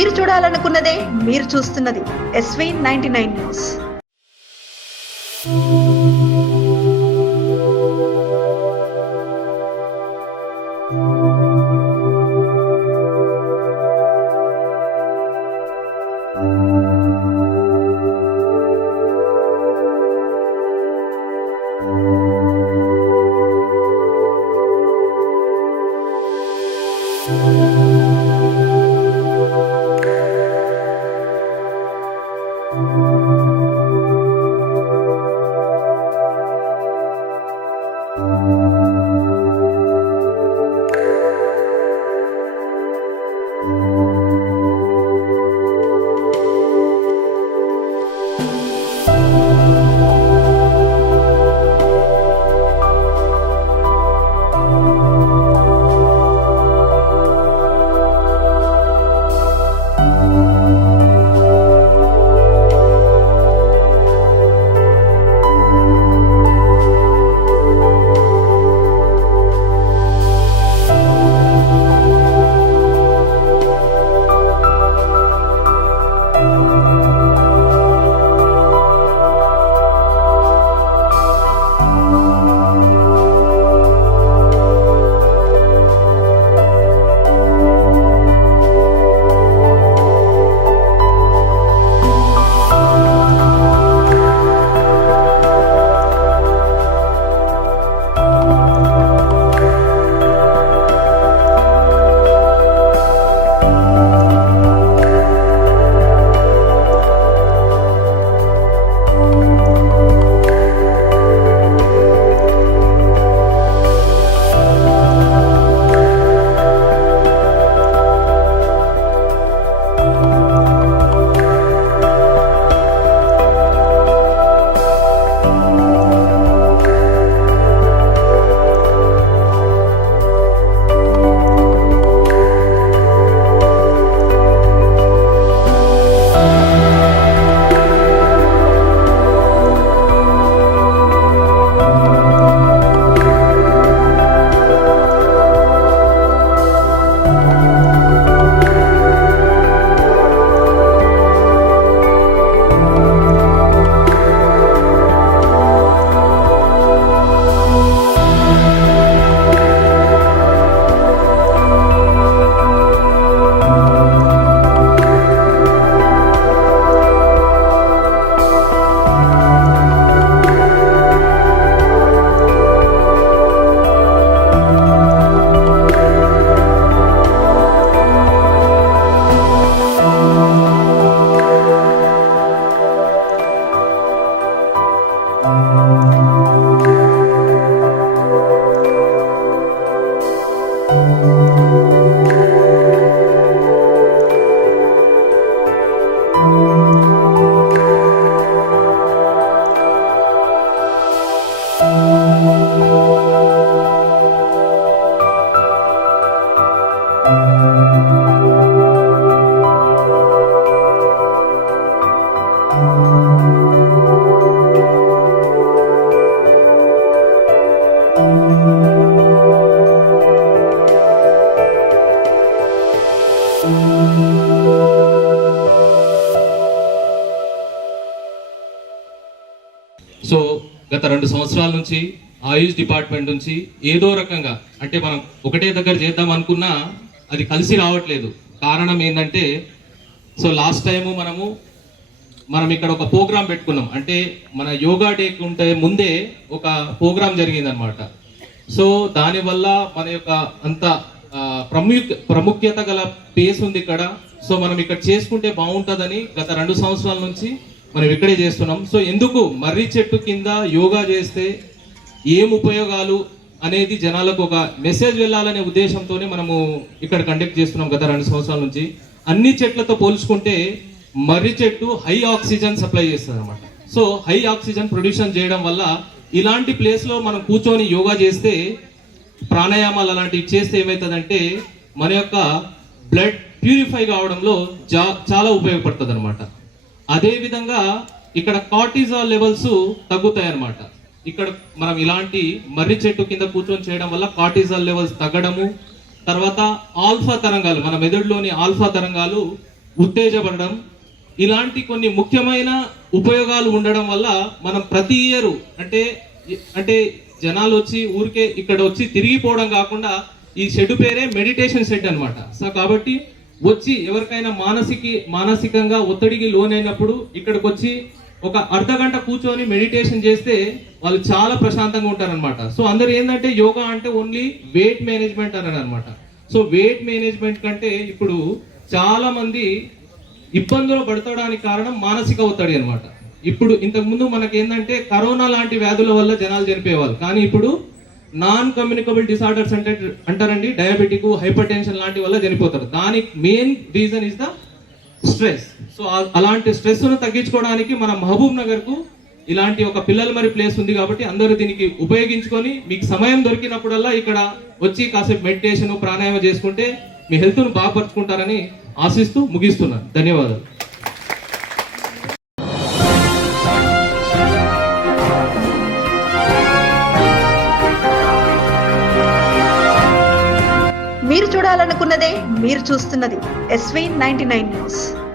మీరు చూడాలనుకున్నదే మీరు చూస్తున్నది SV99 న్యూస్. సో గత 2 సంవత్సరాల నుంచి ఆయుష్ డిపార్ట్మెంట్ నుంచి ఏదో రకంగా అంటే మనం ఒకటే దగ్గర చేద్దాం అనుకున్నా అది కలిసి రావట్లేదు. కారణం ఏంటంటే సో లాస్ట్ టైము మనం ఇక్కడ ఒక ప్రోగ్రామ్ పెట్టుకున్నాం. అంటే మన యోగా డే ఉంటే ముందే ఒక ప్రోగ్రామ్ జరిగిందనమాట. సో దానివల్ల మన యొక్క అంత ప్రాముఖ్యత గల ప్లేస్ ఉంది ఇక్కడ. సో మనం ఇక్కడ చేసుకుంటే బాగుంటుందని గత 2 సంవత్సరాల నుంచి మనం ఇక్కడే చేస్తున్నాం. సో ఎందుకు మర్రి చెట్టు కింద యోగా చేస్తే ఏం ఉపయోగాలు అనేది జనాలకు ఒక మెసేజ్ వెళ్ళాలనే ఉద్దేశంతోనే మనము ఇక్కడ కండక్ట్ చేస్తున్నాం గత 2 సంవత్సరాల నుంచి. అన్ని చెట్లతో పోల్చుకుంటే మర్రి చెట్టు హై ఆక్సిజన్ సప్లై చేస్తుంది అనమాట. సో హై ఆక్సిజన్ ప్రొడ్యూషన్ చేయడం వల్ల ఇలాంటి ప్లేస్ లో మనం కూర్చొని యోగా చేస్తే, ప్రాణాయామాలు అలాంటివి చేస్తే ఏమవుతుందంటే మన యొక్క బ్లడ్ ప్యూరిఫై కావడంలో చాలా ఉపయోగపడుతుంది అనమాట. అదే విధంగా ఇక్కడ కార్టిజాల్ లెవెల్స్ తగ్గుతాయి అన్నమాట. ఇక్కడ మనం ఇలాంటి మర్రి చెట్టు కింద కూర్చొని చేయడం వల్ల కార్టిజాల్ లెవెల్స్ తగ్గడము, తర్వాత ఆల్ఫా తరంగాలు, మన మెదడులోని ఆల్ఫా తరంగాలు ఉత్తేజపడడం, ఇలాంటి కొన్ని ముఖ్యమైన ఉపయోగాలు ఉండడం వల్ల మనం ప్రతి ఇయర్ అంటే జనాలు వచ్చి ఊరికే ఇక్కడ వచ్చి తిరిగిపోవడం కాకుండా ఈ షెడ్ పేరే మెడిటేషన్ షెడ్ అన్నమాట. సో కాబట్టి వచ్చి ఎవరికైనా మానసికంగా ఒత్తిడికి లోనైనప్పుడు ఇక్కడికి వచ్చి ఒక అర్ధ గంట కూర్చొని మెడిటేషన్ చేస్తే వాళ్ళు చాలా ప్రశాంతంగా ఉంటారనమాట. సో అందరు ఏంటంటే యోగా అంటే ఓన్లీ వెయిట్ మేనేజ్మెంట్ అని అనమాట. సో వెయిట్ మేనేజ్మెంట్ కంటే ఇప్పుడు చాలా మంది ఇబ్బందులు పడతాడానికి కారణం మానసిక ఒత్తిడి అనమాట. ఇప్పుడు ఇంతకు ముందు మనకి ఏంటంటే కరోనా లాంటి వ్యాధుల వల్ల జనాలు చనిపోయేవాళ్ళు, కానీ ఇప్పుడు నాన్ కమ్యూనికబుల్ డిసార్డర్స్ అంటారండి, డయాబెటిక్, హైపర్ టెన్షన్ లాంటి వల్ల చనిపోతారు. దానికి main reason is the stress. So అలాంటి స్ట్రెస్ ను తగ్గించుకోవడానికి మన మహబూబ్ నగర్ కు ఇలాంటి ఒక పిల్లల మరి ప్లేస్ ఉంది కాబట్టి అందరూ దీనికి ఉపయోగించుకొని మీకు సమయం దొరికినప్పుడల్లా ఇక్కడ వచ్చి కాసేపు మెడిటేషన్, ప్రాణాయామం చేసుకుంటే మీ హెల్త్ ను బాగుపరుచుకుంటారని ఆశిస్తూ ముగిస్తున్నాను. ధన్యవాదాలు. మీరు చూడాలనుకున్నదే మీరు చూస్తున్నది SV 99 న్యూస్.